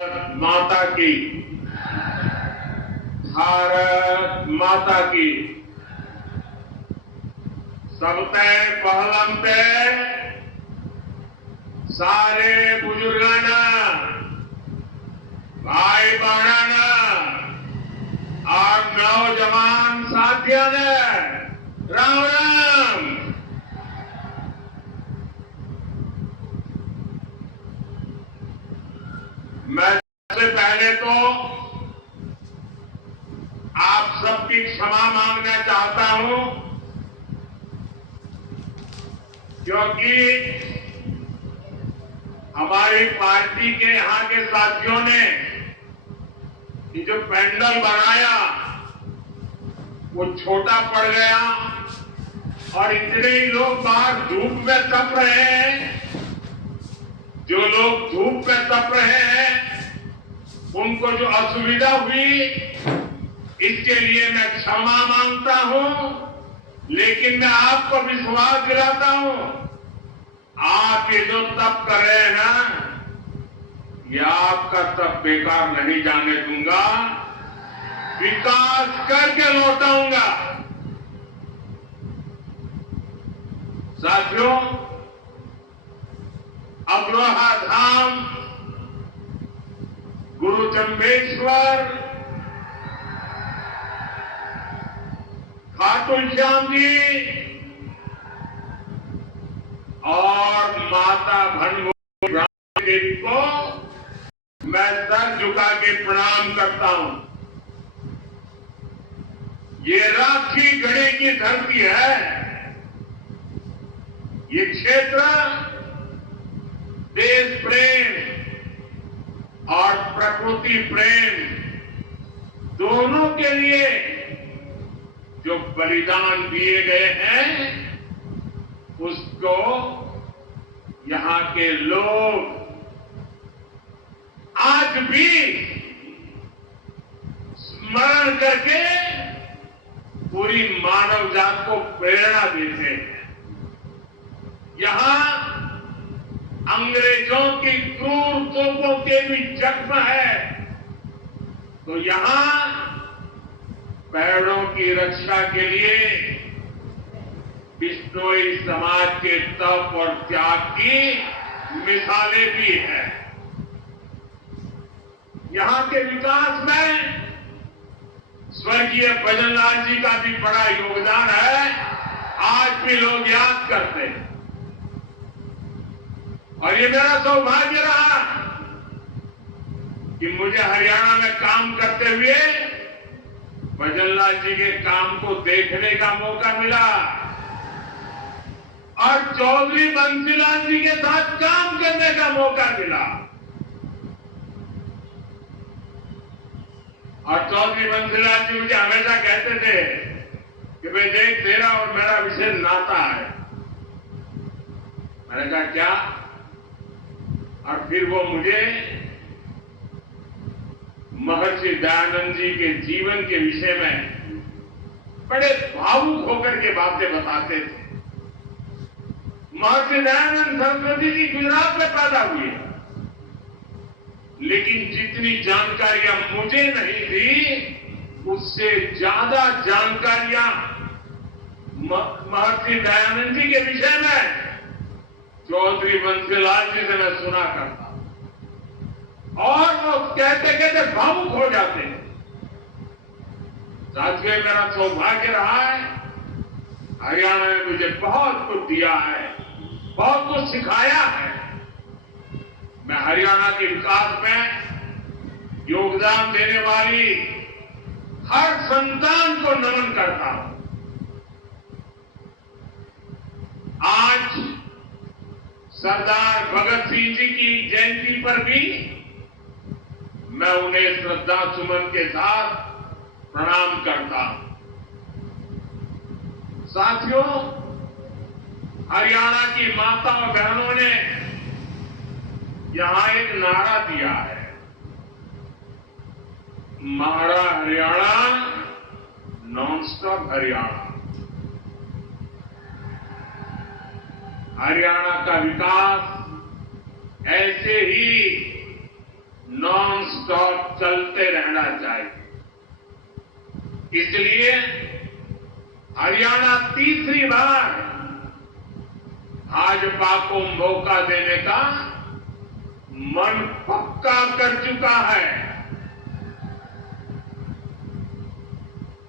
माता की, भारत माता की। सबते पहलम ते सारे बुजुर्गाना, भाई बहना और नौजवान साथियों ने राम राम। मैं सबसे पहले तो आप सबकी क्षमा मांगना चाहता हूं, क्योंकि हमारी पार्टी के यहां के साथियों ने ये जो पैंडल बनाया वो छोटा पड़ गया और इतने ही लोग बाहर धूप में तप रहे हैं। जो लोग धूप में तप रहे हैं उनको जो असुविधा हुई, इसके लिए मैं क्षमा मांगता हूं, लेकिन मैं आपको विश्वास दिलाता हूं, आप ये जो तप कर रहे हैं ना, ये आपका तप बेकार नहीं जाने दूंगा, विकास करके लौटाऊंगा। साथियों, अग्रोहा धाम, गुरु जम्भेश्वर, खाटू श्याम जी और माता भनभोज देवी को मैं सर झुका के प्रणाम करता हूं। ये राखी गढ़े की धरती है। ये क्षेत्र देश प्रेम और प्रकृति प्रेम दोनों के लिए जो बलिदान दिए गए हैं, उसको यहां के लोग आज भी स्मरण करके पूरी मानव जात को प्रेरणा देते हैं। यहां अंग्रेजों की क्रूर तोपों के भी जख्म है, तो यहां पेड़ों की रक्षा के लिए बिश्नोई समाज के तप और त्याग की मिसालें भी हैं। यहां के विकास में स्वर्गीय भजनलाल जी का भी बड़ा योगदान है, आज भी लोग याद करते हैं। और ये मेरा सौभाग्य रहा कि मुझे हरियाणा में काम करते हुए भजनलाल जी के काम को देखने का मौका मिला और चौधरी बंसीलाल जी के साथ काम करने का मौका मिला। और चौधरी बंसीलाल जी मुझे हमेशा कहते थे कि भाई देख, तेरा और मेरा विशेष नाता है। मैंने कहा क्या? और फिर वो मुझे महर्षि दयानंद जी के जीवन के विषय में बड़े भावुक होकर के बातें बताते थे। महर्षि दयानंद सरस्वती जी गुजरात में पैदा हुए, लेकिन जितनी जानकारियां मुझे नहीं थी, उससे ज्यादा जानकारियां महर्षि दयानंद जी के विषय में चौधरी बंसीलाल जी से मैं सुना करता और वो कहते कहते भावुक हो जाते हैं। साथियों, मेरा सौभाग्य रहा है, हरियाणा ने मुझे बहुत कुछ दिया है, बहुत कुछ सिखाया है। मैं हरियाणा के विकास में योगदान देने वाली हर संतान को नमन करता हूं। आज सरदार भगत सिंह जी की जयंती पर भी मैं उन्हें श्रद्धा सुमन के साथ प्रणाम करता हूं। साथियों, हरियाणा की माता और बहनों ने यहां एक नारा दिया है, महारा हरियाणा, नॉन स्टॉप हरियाणा। हरियाणा का विकास ऐसे ही नॉन स्टॉप चलते रहना चाहिए। इसलिए हरियाणा तीसरी बार भाजपा को मौका देने का मन पक्का कर चुका है।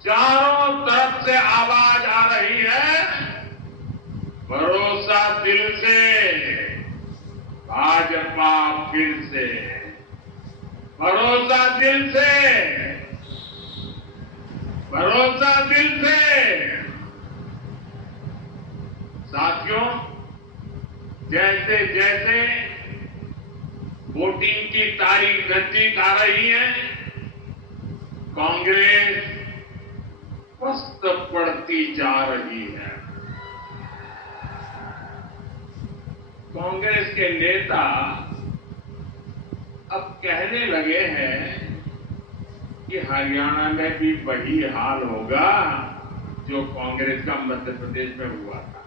चारों तरफ से आवाज आ रही है, भरोसा दिल से, भाजपा फिर से, भरोसा दिल से, भरोसा दिल से। साथियों, जैसे जैसे वोटिंग की तारीख नजदीक आ रही है, कांग्रेस पस्त पड़ती जा रही है। कांग्रेस के नेता अब कहने लगे हैं कि हरियाणा में भी वही हाल होगा जो कांग्रेस का मध्य प्रदेश में हुआ था।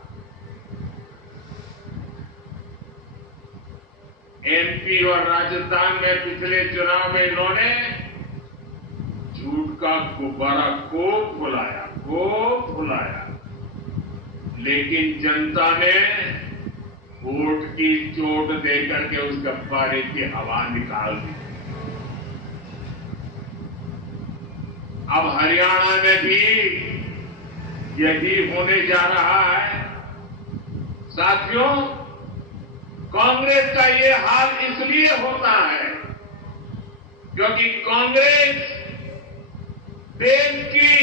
एमपी और राजस्थान में पिछले चुनाव में इन्होंने झूठ का गुब्बारा खूब फुलाया, लेकिन जनता ने वोट की चोट देकर के उस गब्बारे की हवा निकाल दी। अब हरियाणा में भी यही होने जा रहा है। साथियों, कांग्रेस का ये हाल इसलिए होता है क्योंकि कांग्रेस देश की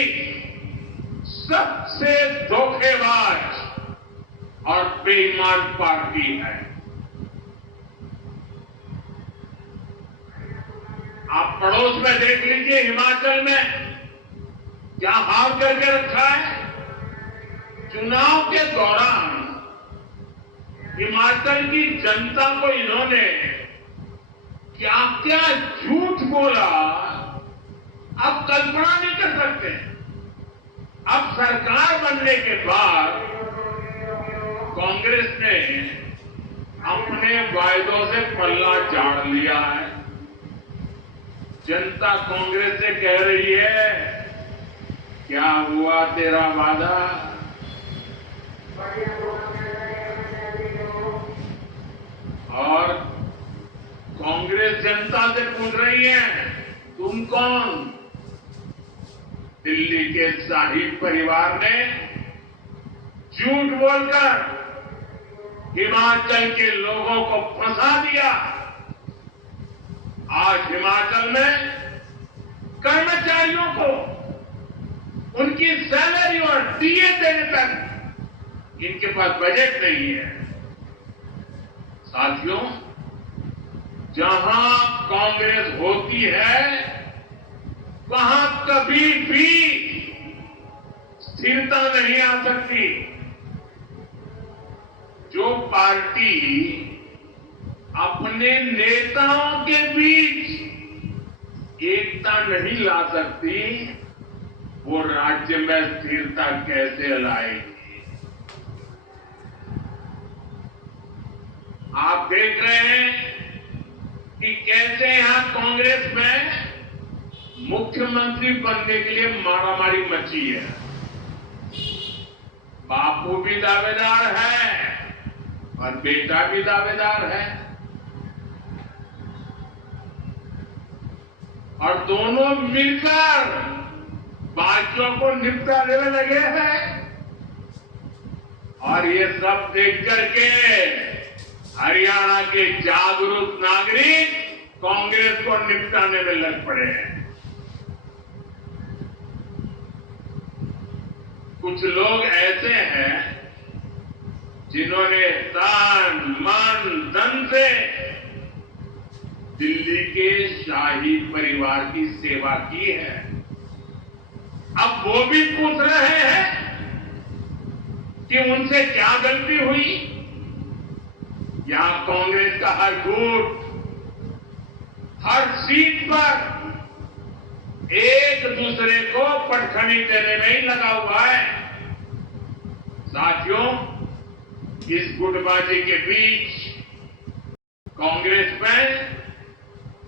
सबसे धोखेबाज और बेईमान पार्टी है। आप पड़ोस में देख लीजिए, हिमाचल में क्या हाल करके रखा है। चुनाव के दौरान हिमाचल की जनता को इन्होंने क्या क्या झूठ बोला, आप कल्पना नहीं कर सकते। अब सरकार बनने के बाद कांग्रेस ने अपने वायदों से पल्ला झाड़ लिया है। जनता कांग्रेस से कह रही है, क्या हुआ तेरा वादा? और कांग्रेस जनता से पूछ रही है, तुम कौन? दिल्ली के शाही परिवार ने झूठ बोलकर हिमाचल के लोगों को फंसा दिया। आज हिमाचल में कर्मचारियों को उनकी सैलरी और डीए देने तक इनके पास बजट नहीं है। साथियों, जहां कांग्रेस होती है वहां कभी भी स्थिरता नहीं आ सकती। जो पार्टी अपने नेताओं के बीच एकता नहीं ला सकती, वो राज्य में स्थिरता कैसे लाएगी? आप देख रहे हैं कि कैसे यहां कांग्रेस में मुख्यमंत्री बनने के लिए मारामारी मची है। बापू भी दावेदार है और बेटा भी दावेदार है, और दोनों मिलकर बाकियों को निपटा देने लगे हैं। और ये सब देख करके हरियाणा के जागरूक नागरिक कांग्रेस को निपटाने में लग पड़े हैं। कुछ लोग ऐसे हैं जिन्होंने तन मन धन से दिल्ली के शाही परिवार की सेवा की है। अब वो भी पूछ रहे हैं कि उनसे क्या गलती हुई। यहां कांग्रेस का हर गुट, हर सीट पर एक दूसरे को पटखनी देने में ही लगा हुआ है। साथियों, इस गुटबाजी के बीच कांग्रेस में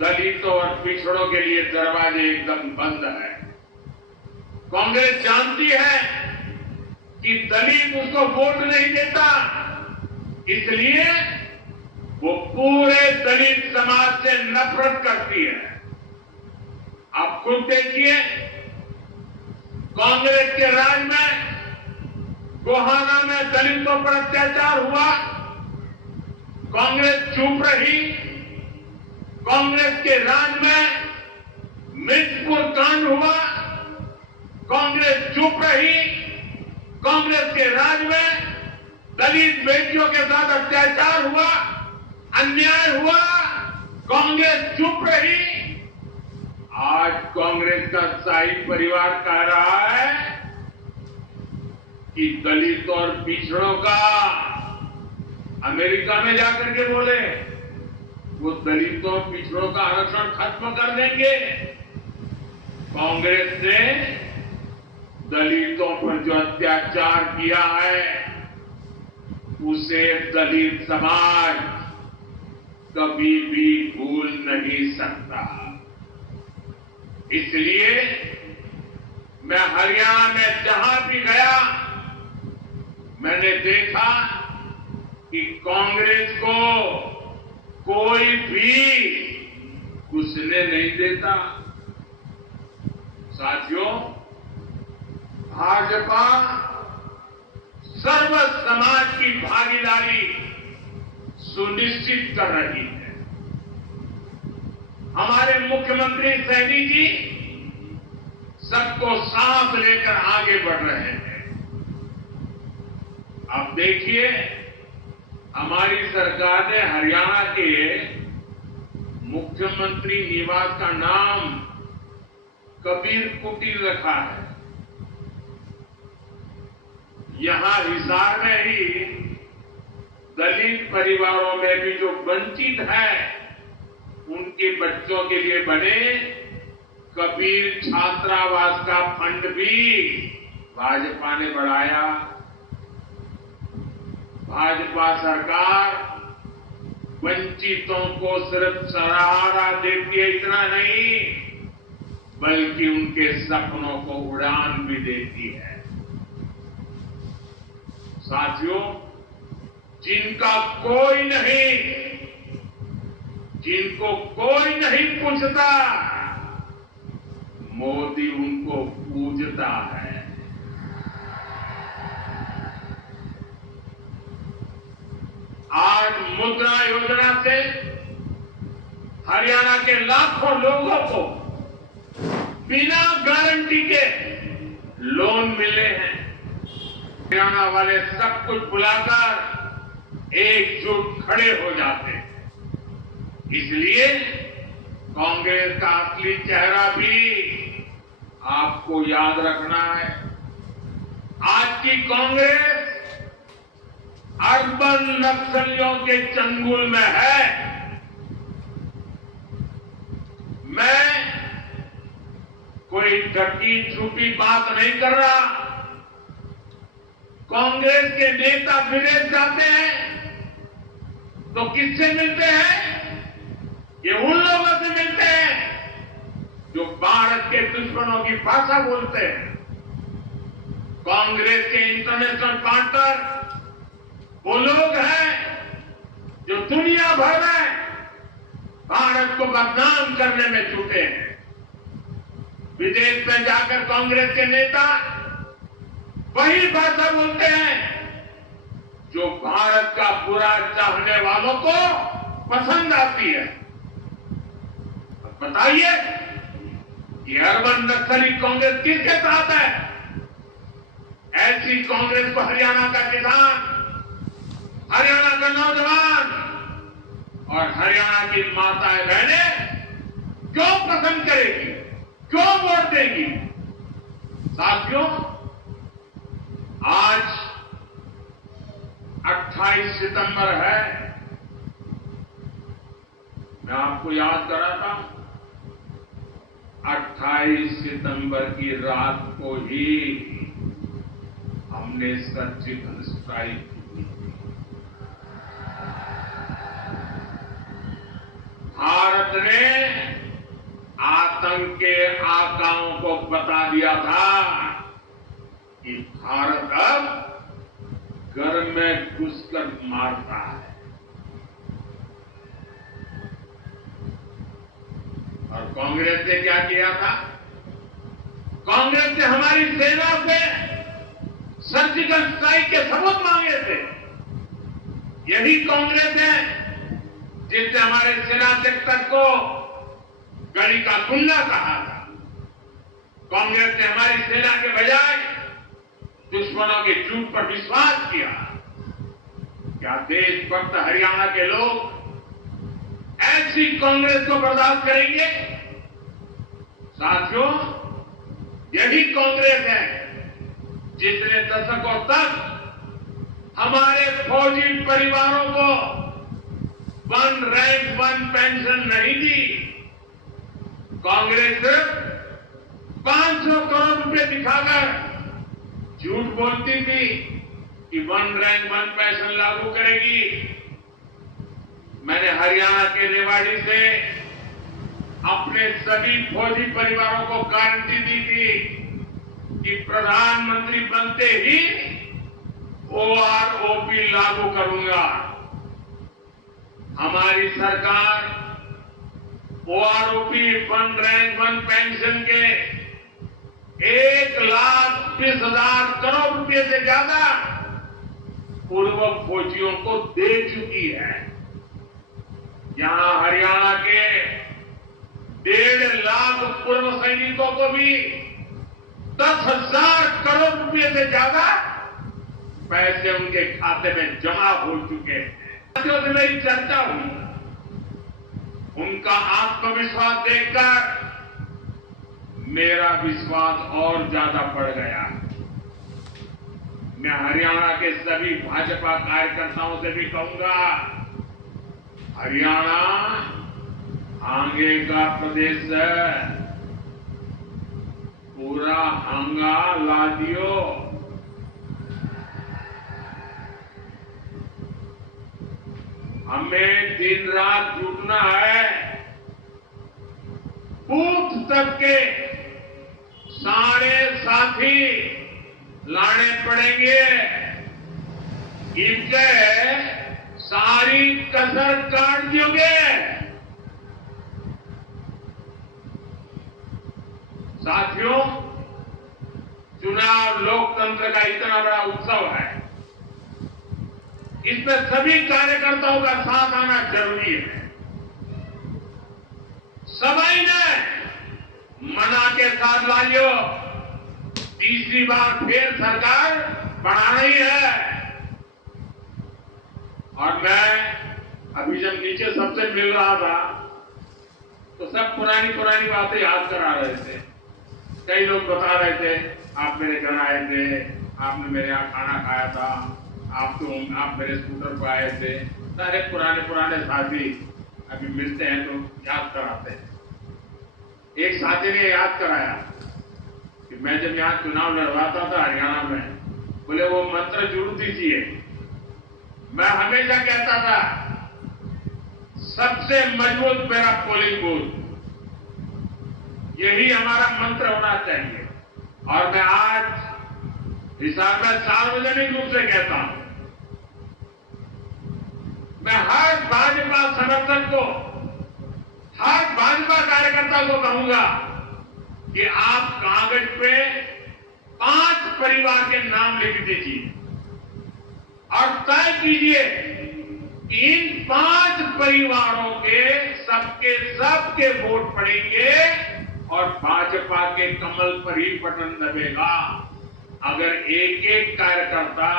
दलितों और पिछड़ों के लिए दरवाजे एकदम बंद है। कांग्रेस जानती है कि दलित उसको वोट नहीं देता, इसलिए वो पूरे दलित समाज से नफरत करती है। आप खुद देखिए, कांग्रेस के राज में गोहाना में दलितों पर अत्याचार हुआ, कांग्रेस चुप रही। कांग्रेस के राज में मिर्चपुर कांड हुआ, कांग्रेस चुप रही। कांग्रेस के राज में दलित बेटियों के साथ अत्याचार हुआ, अन्याय हुआ, कांग्रेस चुप रही। आज कांग्रेस का शाही परिवार कह रहा है कि दलित और पिछड़ों का अमेरिका में जाकर के बोले वो दलितों पिछड़ों का आरक्षण खत्म कर देंगे। कांग्रेस ने दलितों पर जो अत्याचार किया है उसे दलित समाज कभी भी भूल नहीं सकता। इसलिए मैं हरियाणा में जहां भी गया मैंने देखा कि कांग्रेस को कोई भी घुसने नहीं देता। साथियों, भाजपा सर्व समाज की भागीदारी सुनिश्चित कर रही है। हमारे मुख्यमंत्री सैनी जी सबको सांस लेकर आगे बढ़ रहे हैं। अब देखिए, हमारी सरकार ने हरियाणा के मुख्यमंत्री निवास का नाम कबीर कुटीर रखा है। यहां हिसार में ही दलित परिवारों में भी जो वंचित है उनके बच्चों के लिए बने कबीर छात्रावास का फंड भी भाजपा ने बढ़ाया। भाजपा सरकार वंचितों को सिर्फ सहारा देती है, इतना नहीं बल्कि उनके सपनों को उड़ान भी देती है। साथियों, जिनको कोई नहीं पूछता, मोदी उनको पूजता है। आज मुद्रा योजना से हरियाणा के लाखों लोगों को बिना गारंटी के लोन मिले हैं। हरियाणा वाले सब कुछ भुलाकर एकजुट खड़े हो जाते हैं। इसलिए कांग्रेस का असली चेहरा भी आपको याद रखना है। आज की कांग्रेस अर्बन नक्सलियों के चंगुल में है। मैं कोई ढकी छुपी बात नहीं कर रहा। कांग्रेस के नेता विदेश जाते हैं तो किससे मिलते हैं? ये उन लोगों से मिलते हैं जो भारत के दुश्मनों की भाषा बोलते हैं। कांग्रेस के इंटरनेशनल पार्टनर वो लोग हैं जो दुनिया भर में भारत को बदनाम करने में जुटे हैं। विदेश में जाकर कांग्रेस के नेता वही भाषा बोलते हैं जो भारत का बुरा चाहने वालों को पसंद आती है। बताइए, ये अर्बन नक्सली कांग्रेस किसके साथ है? ऐसी कांग्रेस को हरियाणा का किसान, हरियाणा का नौजवान और हरियाणा की माताएं बहनें क्यों पसंद करेगी, क्यों वोट देगी? साथियों, आज 28 सितंबर है। मैं आपको याद कराता हूं, 28 सितंबर की रात को ही हमने सर्जिकल स्ट्राइक की। भारत ने आतंक के आकाओं को बता दिया था कि भारत अब घर में घुसकर मारता है। और कांग्रेस ने क्या किया था? कांग्रेस ने हमारी सेना से सर्जिकल स्ट्राइक के सबूत मांगे थे। यही कांग्रेस है जिसने हमारे सेना सेक्टर को गली का गुल्ला कहा था। कांग्रेस ने हमारी सेना के बजाय दुश्मनों के झूठ पर विश्वास किया। क्या देशभक्त हरियाणा के लोग ऐसी कांग्रेस को बर्दाश्त करेंगे? साथियों, यही कांग्रेस है जिसने दशकों तक हमारे फौजी परिवारों को 1 रैंक 1 पेंशन नहीं दी। कांग्रेस सिर्फ 500 करोड़ रुपए दिखाकर झूठ बोलती थी कि 1 रैंक 1 पेंशन लागू करेगी। मैंने हरियाणा के रेवाड़ी से अपने सभी फौजी परिवारों को गारंटी दी थी कि प्रधानमंत्री बनते ही ओआरओपी लागू करूंगा। हमारी सरकार ओआरओपी 1 रैंक 1 पेंशन के 1,20,000 करोड़ रुपए से ज्यादा पूर्व फौजियों को दे चुकी है। यहां हरियाणा के 1.5 लाख पूर्व सैनिकों को भी 10,000 करोड़ रुपए से ज्यादा पैसे उनके खाते में जमा हो चुके हैं। साथियों से मेरी चर्चा हुई, उनका आत्मविश्वास देखकर मेरा विश्वास और ज्यादा बढ़ गया। मैं हरियाणा के सभी भाजपा कार्यकर्ताओं से भी कहूंगा, हरियाणा आगे का प्रदेश है, पूरा हंगा ला दियो। हमें दिन रात जुटना है, बूथ तक के सारे साथी लाने पड़ेंगे। इनके सारी कसर काट दोगे। साथियों, चुनाव लोकतंत्र का इतना बड़ा उत्सव है, इसमें सभी कार्यकर्ताओं का साथ आना जरूरी है। सभी ने मना के साथ ला लियो, तीसरी बार फिर सरकार बनाना ही है। और मैं अभी जब नीचे सबसे मिल रहा था तो सब पुरानी बातें याद करा रहे थे। कई लोग बता रहे थे, आप मेरे घर आए थे, आपने मेरे यहाँ खाना खाया था, आप मेरे स्कूटर पर आए थे। सारे पुराने साथी अभी मिलते हैं तो याद कराते हैं। एक साथी ने याद कराया कि मैं जब यहाँ चुनाव लड़वाता था हरियाणा में, बोले वो मंत्र जरूर दीजिए। मैं हमेशा कहता था सबसे मजबूत मेरा पोलिंग बूथ, यही हमारा मंत्र होना चाहिए। और मैं आज हिसाब में सार्वजनिक रूप से कहता हूं, मैं हर भाजपा समर्थक को, हर भाजपा कार्यकर्ता को कहूंगा कि आप कागज पे 5 परिवार के नाम लिख दीजिए और तय कीजिए कि इन 5 परिवारों के सबके वोट पड़ेंगे और भाजपा के कमल पर ही बटन दबेगा। अगर एक कार्यकर्ता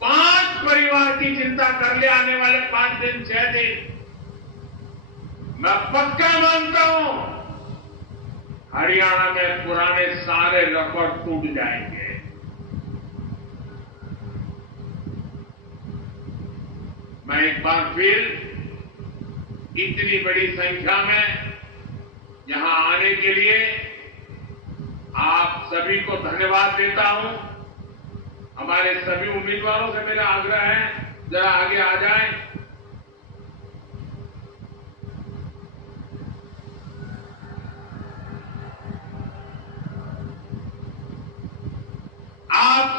5 परिवार की चिंता कर ले आने वाले 5 दिन 6 दिन, मैं पक्का मानता हूं हरियाणा में पुराने सारे रिकॉर्ड टूट जाएंगे। मैं एक बार फिर इतनी बड़ी संख्या में यहां आने के लिए आप सभी को धन्यवाद देता हूं। हमारे सभी उम्मीदवारों से मेरा आग्रह है, जरा आगे आ जाएं।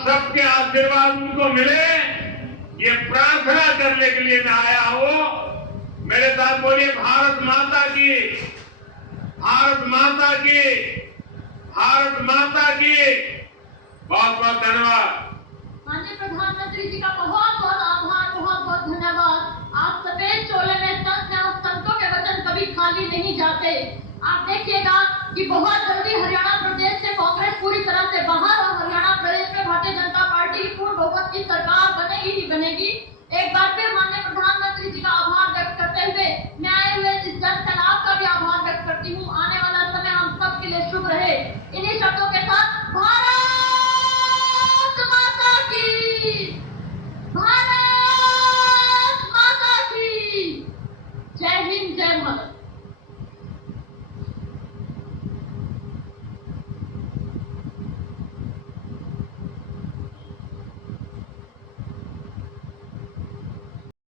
सबके आशीर्वाद उनको मिले, ये प्रार्थना करने के लिए मैं आया हूं। मेरे साथ बोलिए भारत माता की, भारत माता की, भारत माता की। बहुत बहुत धन्यवाद। माननीय प्रधानमंत्री जी का बहुत बहुत आभार, बहुत बहुत धन्यवाद। आप सफेद चोले में संत हैं और संतों के वचन कभी खाली नहीं जाते। आप देखिएगा कि बहुत जल्दी हरियाणा प्रदेश से कांग्रेस पूरी तरह से बाहर और हरियाणा प्रदेश में भारतीय जनता पार्टी की पूर्ण बहुमत की सरकार बनेगी ही बनेगी। एक बार फिर माननीय प्रधानमंत्री जी का आभार व्यक्त करते हुए मैं आए हुए इस जन सैलाब का भी आभार व्यक्त करती हूँ। आने वाला समय हम सब के लिए शुभ रहे। इन्हीं शब्दों के